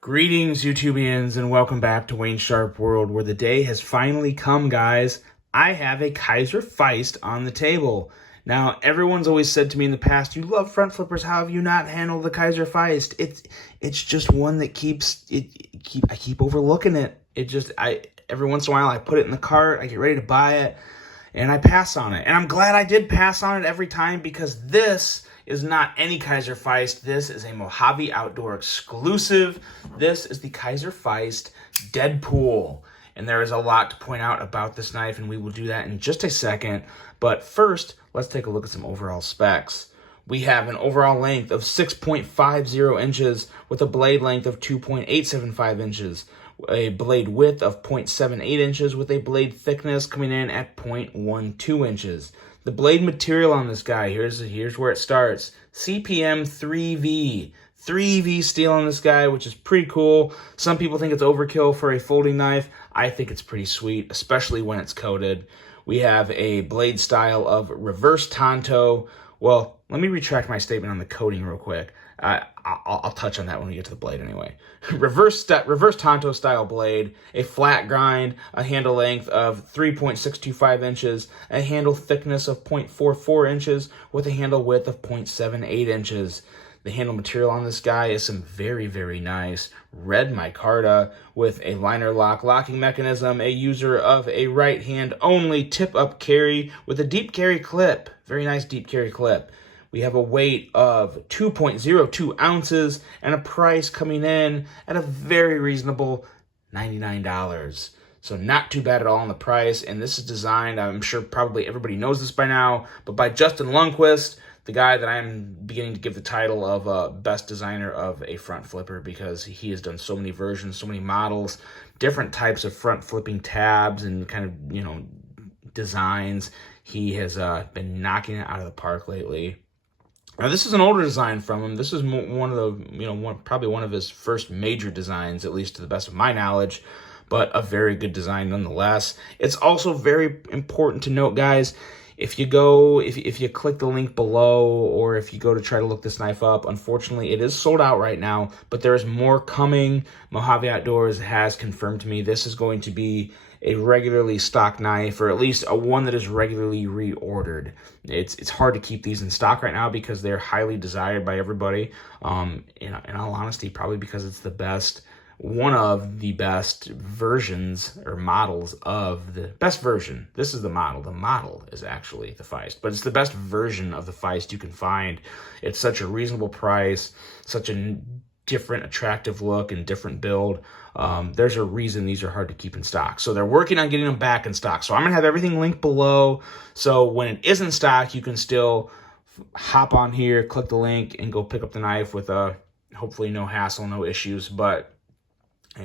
Greetings, YouTubians, and welcome back to Wayne Sharp World, where the day has finally come, guys. I have a Kizer Feist on the table. Now, everyone's always said to me in the past, you love front flippers, how have you not handled the Kizer Feist? It's just one that I keep overlooking it. Every once in a while, I put it in the cart, I get ready to buy it, and I pass on it. And I'm glad I did pass on it every time, because this is not any Kizer Feist. This is a Mojave Outdoor exclusive. This is the Kizer Feist Deadpool. And there is a lot to point out about this knife, and we will do that in just a second. But first, let's take a look at some overall specs. We have an overall length of 6.50 inches with a blade length of 2.875 inches, a blade width of 0.78 inches with a blade thickness coming in at 0.12 inches. The blade material on this guy, here's where it starts. CPM 3V. 3V steel on this guy, which is pretty cool. Some people think it's overkill for a folding knife. I think it's pretty sweet, especially when it's coated. We have a blade style of reverse tanto. Well, let me retract my statement on the coating real quick. I'll touch on that when we get to the blade anyway. Reverse tanto style blade, a flat grind, a handle length of 3.625 inches, a handle thickness of 0.44 inches with a handle width of 0.78 inches. The handle material on this guy is some very, very nice red micarta with a liner lock locking mechanism, a user of a right hand only tip up carry with a deep carry clip. Very nice deep carry clip. We have a weight of 2.02 ounces and a price coming in at a very reasonable $99. So not too bad at all on the price. And this is designed, I'm sure probably everybody knows this by now, but by Justin Lundquist, the guy that I'm beginning to give the title of best designer of a front flipper, because he has done so many versions, so many models, different types of front flipping tabs and kind of, designs. He has been knocking it out of the park lately. Now, this is an older design from him. This is one of the, probably one of his first major designs, at least to the best of my knowledge, but a very good design nonetheless. It's also very important to note, guys, if you click the link below, or if you go to try to look this knife up, unfortunately, it is sold out right now, but there is more coming. Mojave Outdoors has confirmed to me this is going to be a regularly stocked knife, or at least a one that is regularly reordered. It's hard to keep these in stock right now because they're highly desired by everybody. In all honesty, probably because it's one of the best versions or models of the best version. This is the model. The model is actually the Feist, but it's the best version of the Feist you can find. It's such a reasonable price, such a different, attractive look and different build. There's a reason these are hard to keep in stock. So they're working on getting them back in stock. So I'm going to have everything linked below. So when it is in stock, you can still hop on here, click the link, and go pick up the knife with hopefully no hassle, no issues. But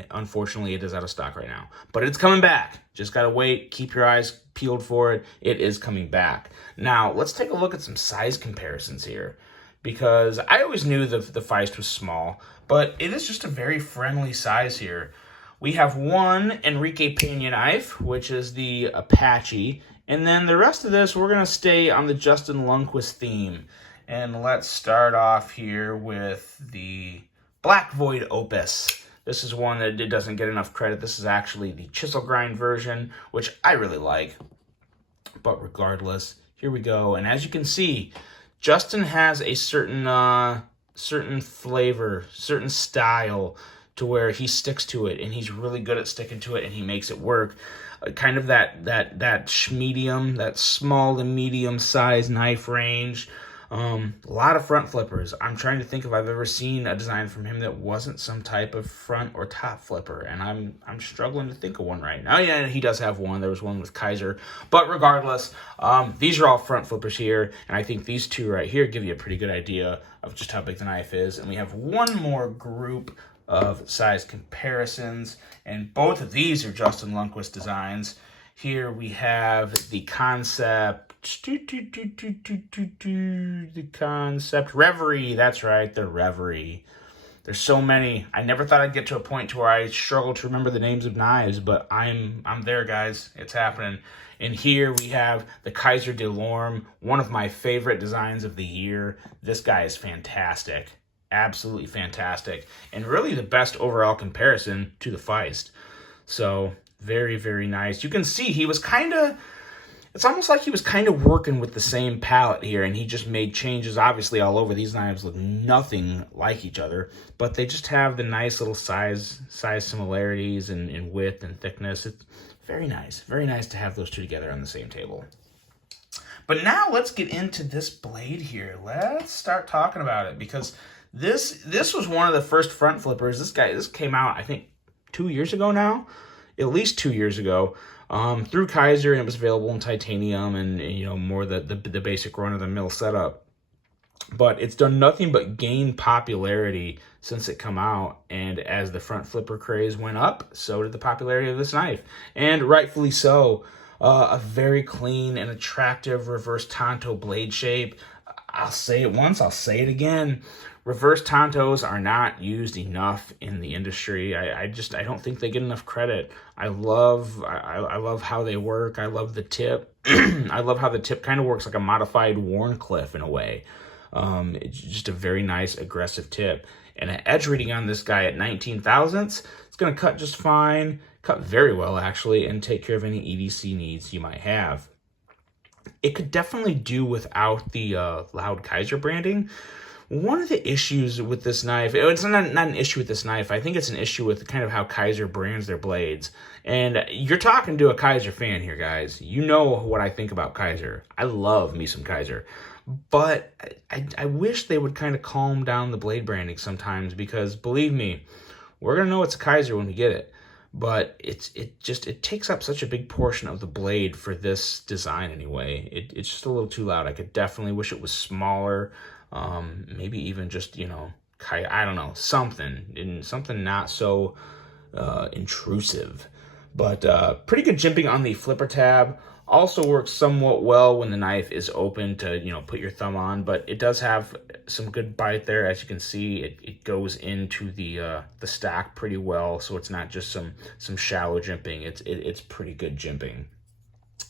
unfortunately, it is out of stock right now. But it's coming back. Just got to wait. Keep your eyes peeled for it. It is coming back. Now, let's take a look at some size comparisons here, because I always knew the Feist was small, but it is just a very friendly size here. We have one Enrique Pena knife, which is the Apache, and then the rest of this, we're going to stay on the Justin Lundquist theme. And let's start off here with the Black Void Opus. This is one that it doesn't get enough credit. This is actually the chisel grind version, which I really like. But regardless, here we go. And as you can see, Justin has a certain flavor, certain style to where he sticks to it, and he's really good at sticking to it, and he makes it work. Kind of that medium, that small to medium size knife range. A lot of front flippers. I'm trying to think if I've ever seen a design from him that wasn't some type of front or top flipper, and I'm struggling to think of one right now. Yeah, he does have one. There was one with Kizer, but regardless, these are all front flippers here, and I think these two right here give you a pretty good idea of just how big the knife is. And we have one more group of size comparisons, and both of these are Justin Lundquist designs. Here we have the Concept Reverie. That's right, the Reverie. There's so many. I never thought I'd get to a point to where I struggle to remember the names of knives, but I'm there, guys. It's happening. And here we have the Kizer de Lorme, one of my favorite designs of the year. This guy is fantastic. absolutely fantastic, and really the best overall comparison to the Feist. So very, very nice. You can see he was kind of, it's almost like he was kind of working with the same palette here, and he just made changes obviously all over. These knives look nothing like each other, but they just have the nice little size similarities in width and thickness. It's very nice to have those two together on the same table. But now let's get into this blade here. Let's start talking about it, because this was one of the first front flippers. This came out, I think, 2 years ago now, at least 2 years ago, through Kizer, and it was available in titanium and you know, more the basic run-of-the-mill setup. But it's done nothing but gain popularity since it come out, and as the front flipper craze went up, so did the popularity of this knife, and rightfully so. A very clean and attractive reverse tanto blade shape. I'll say it once, I'll say it again. Reverse tantos are not used enough in the industry. I don't think they get enough credit. I love how they work. I love the tip. I love how the tip kind of works like a modified Warncliffe in a way. It's just a very nice aggressive tip. And an edge reading on this guy at 19 thousandths, it's going to cut just fine. Cut very well, actually, and take care of any EDC needs you might have. It could definitely do without the loud Kizer branding. One of the issues with this knife, it's not an issue with this knife, I think it's an issue with kind of how Kizer brands their blades. And you're talking to a Kizer fan here, guys. You know what I think about Kizer. I love me some Kizer. But I wish they would kind of calm down the blade branding sometimes, because believe me, we're going to know it's a Kizer when we get it. But it takes up such a big portion of the blade for this design anyway. It's just a little too loud. I could definitely wish it was smaller. Maybe even just, you know, I don't know, something not so intrusive. But pretty good jimping on the flipper tab. Also works somewhat well when the knife is open to, you know, put your thumb on, but it does have some good bite there. As you can see, it goes into the stack pretty well, so it's not just some shallow jimping. It's pretty good jimping.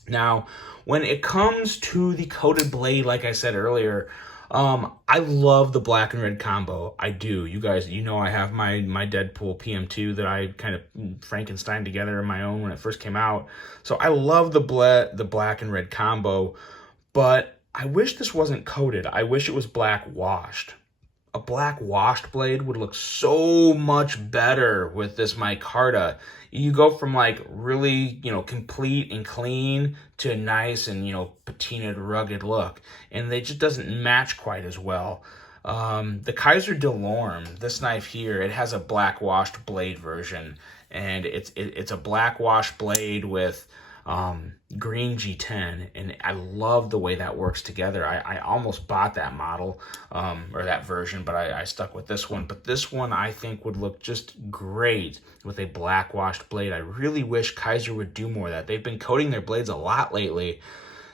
Now, when it comes to the coated blade, like I said earlier, I love the black and red combo. I do. You guys, you know, I have my Deadpool PM2 that I kind of Frankenstein together on my own when it first came out. So I love the black and red combo, but I wish this wasn't coated. I wish it was black washed. A black washed blade would look so much better with this micarta. You go from like really, you know, complete and clean to a nice and, you know, patinaed, rugged look. And they just doesn't match quite as well. The Kizer Delorme, this knife here, it has a black washed blade version. And it's a black washed blade with green G10, and I love the way that works together. I almost bought that model or that version, but I stuck with this one. But this one I think would look just great with a black washed blade. I really wish Kizer would do more of that. They've been coating their blades a lot lately,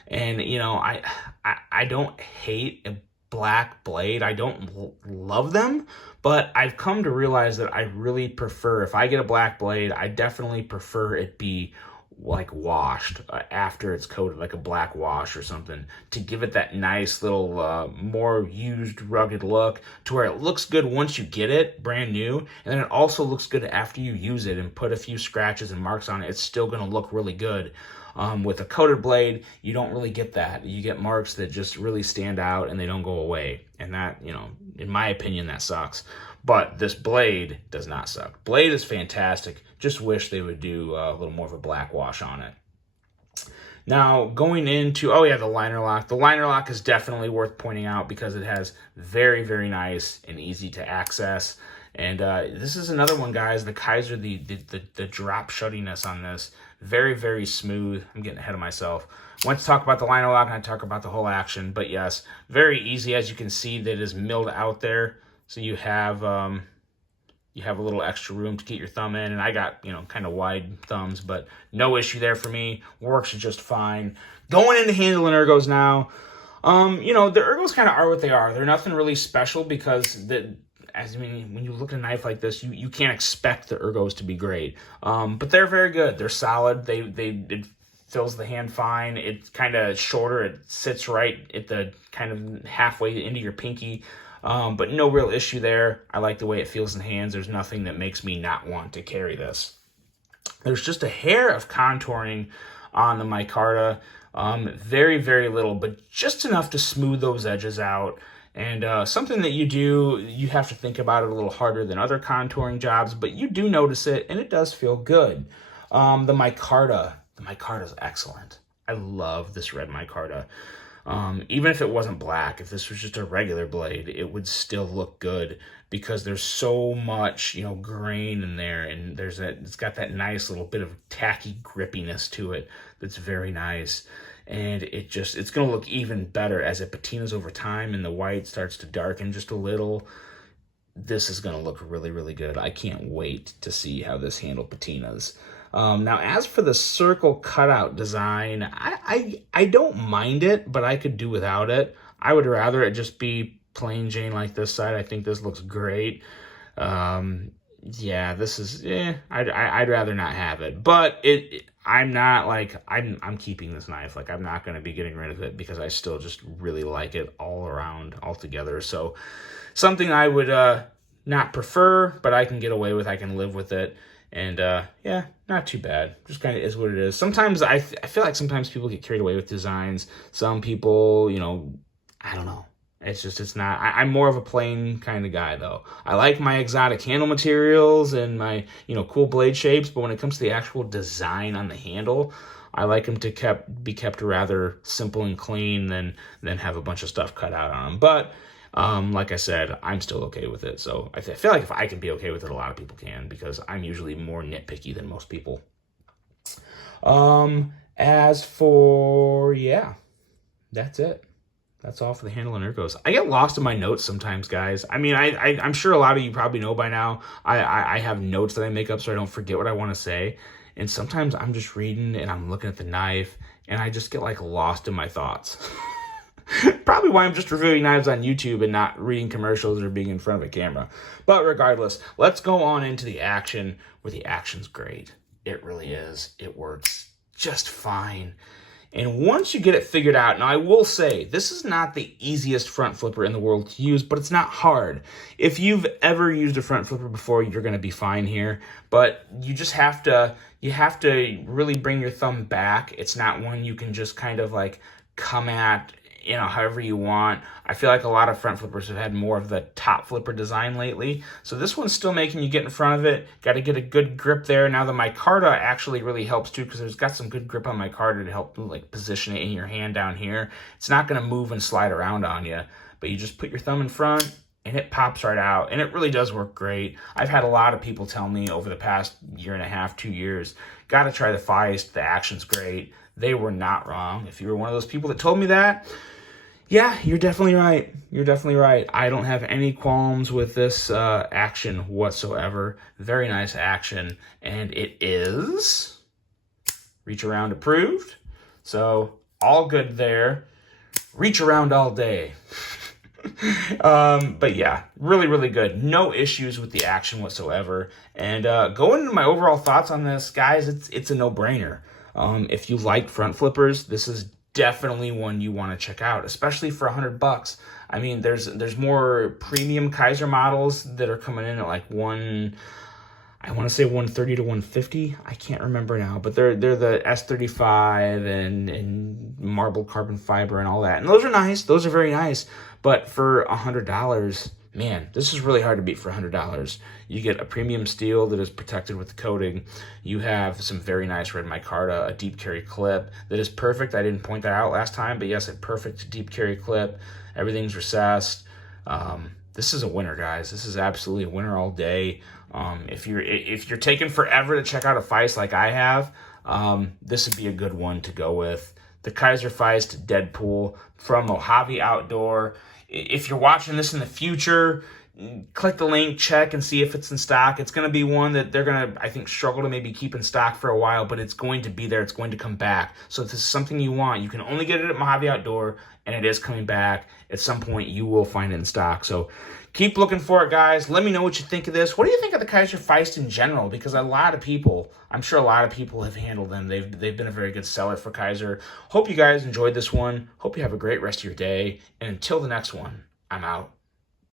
and you know, I don't hate a black blade. I don't love them, but I've come to realize that I really prefer, if I get a black blade, I definitely prefer it be like washed after it's coated, like a black wash or something, to give it that nice little more used rugged look, to where it looks good once you get it brand new, and then it also looks good after you use it and put a few scratches and marks on it. It's still going to look really good. With a coated blade, you don't really get that. You get marks that just really stand out and they don't go away, and that, you know, in my opinion, that sucks. But this blade does not suck. Blade is fantastic. Just wish they would do a little more of a black wash on it. Now, going into, oh yeah, the liner lock. The liner lock is definitely worth pointing out because it has very, very nice and easy to access. And this is another one, guys. The Kizer, the drop shuttiness on this, very, very smooth. I'm getting ahead of myself. I want to talk about the liner lock and I talk about the whole action. But yes, very easy. As you can see, that it is milled out there. So you have a little extra room to get your thumb in, and I got, you know, kind of wide thumbs, but no issue there for me. Works just fine. Going into handle and ergos now, you know, the ergos kind of are what they are. They're nothing really special because when you look at a knife like this, you can't expect the ergos to be great. But they're very good. They're solid. It fills the hand fine. It's kind of shorter. It sits right at the kind of halfway into your pinky. but no real issue there. I like the way it feels in hands. There's nothing that makes me not want to carry this. There's just a hair of contouring on the micarta. Very, very little, but just enough to smooth those edges out. And something that you have to think about it a little harder than other contouring jobs, but you do notice it, and it does feel good. The micarta is excellent. I love this red micarta. Even if it wasn't black, if this was just a regular blade, it would still look good because there's so much, grain in there, and it's got that nice little bit of tacky grippiness to it that's very nice. And it's going to look even better as it patinas over time and the white starts to darken just a little. This is going to look really, really good. I can't wait to see how this handle patinas. Now, as for the circle cutout design, I don't mind it, but I could do without it. I would rather it just be plain Jane like this side. I think this looks great. Yeah, this is, I'd rather not have it. But I'm not like, I'm keeping this knife. Like, I'm not going to be getting rid of it because I still just really like it all around, altogether. So something I would not prefer, but I can get away with. I can live with it. And yeah, not too bad. Just kind of is what it is. Sometimes I feel like sometimes people get carried away with designs. Some people, I don't know. It's not, I'm more of a plain kind of guy, though. I like my exotic handle materials and my, cool blade shapes, but when it comes to the actual design on the handle, I like them to be kept rather simple and clean than have a bunch of stuff cut out on them. But like I said, I'm still okay with it. So I feel like if I can be okay with it, a lot of people can, because I'm usually more nitpicky than most people. As for, that's it. That's all for the handle and Ergos. I get lost in my notes sometimes, guys. I mean, I'm sure a lot of you probably know by now. I have notes that I make up so I don't forget what I want to say. And sometimes I'm just reading and I'm looking at the knife and I just get like lost in my thoughts. Probably why I'm just reviewing knives on YouTube and not reading commercials or being in front of a camera. But regardless, let's go on into the action, where the action's great. It really is. It works just fine. And once you get it figured out, now I will say, this is not the easiest front flipper in the world to use, but it's not hard. If you've ever used a front flipper before, you're going to be fine here. But you just have to really bring your thumb back. It's not one you can just kind of like come at, however you want. I feel like a lot of front flippers have had more of the top flipper design lately. So this one's still making you get in front of it. Got to get a good grip there. Now the micarta actually really helps too, because there's got some good grip on micarta to help like position it in your hand down here. It's not going to move and slide around on you, but you just put your thumb in front and it pops right out. And it really does work great. I've had a lot of people tell me over the past year and a half, 2 years, got to try the Feist. The action's great. They were not wrong. If you were one of those people that told me that, yeah, you're definitely right. You're definitely right. I don't have any qualms with this action whatsoever. Very nice action. And it is reach around approved. So all good there. Reach around all day. But yeah, really, really good. No issues with the action whatsoever. And going into my overall thoughts on this, guys, it's a no-brainer. If you like front flippers, this is definitely one you want to check out, especially for $100. I mean, there's more premium Kizer models that are coming in at like I want to say 130 to 150. I can't remember now, but they're the S35 and marble carbon fiber and all that. And those are nice. Those are very nice. But for $100, man, this is really hard to beat for $100. You get a premium steel that is protected with the coating. You have some very nice red micarta, a deep carry clip that is perfect. I didn't point that out last time, but yes, a perfect deep carry clip. Everything's recessed. This is a winner, guys. This is absolutely a winner all day. If you're taking forever to check out a Feist like I have, this would be a good one to go with. The Kizer Feist Deadpool from Mojave Outdoor. If you're watching this in the future, click the link, check, and see if it's in stock. It's going to be one that they're going to, I think, struggle to maybe keep in stock for a while, but it's going to be there. It's going to come back. So if this is something you want, you can only get it at Mojave Outdoor, and it is coming back. At some point, you will find it in stock. So keep looking for it, guys. Let me know what you think of this. What do you think of the Kizer Feist in general? Because a lot of people, I'm sure a lot of people have handled them. They've been a very good seller for Kizer. Hope you guys enjoyed this one. Hope you have a great rest of your day. And until the next one, I'm out.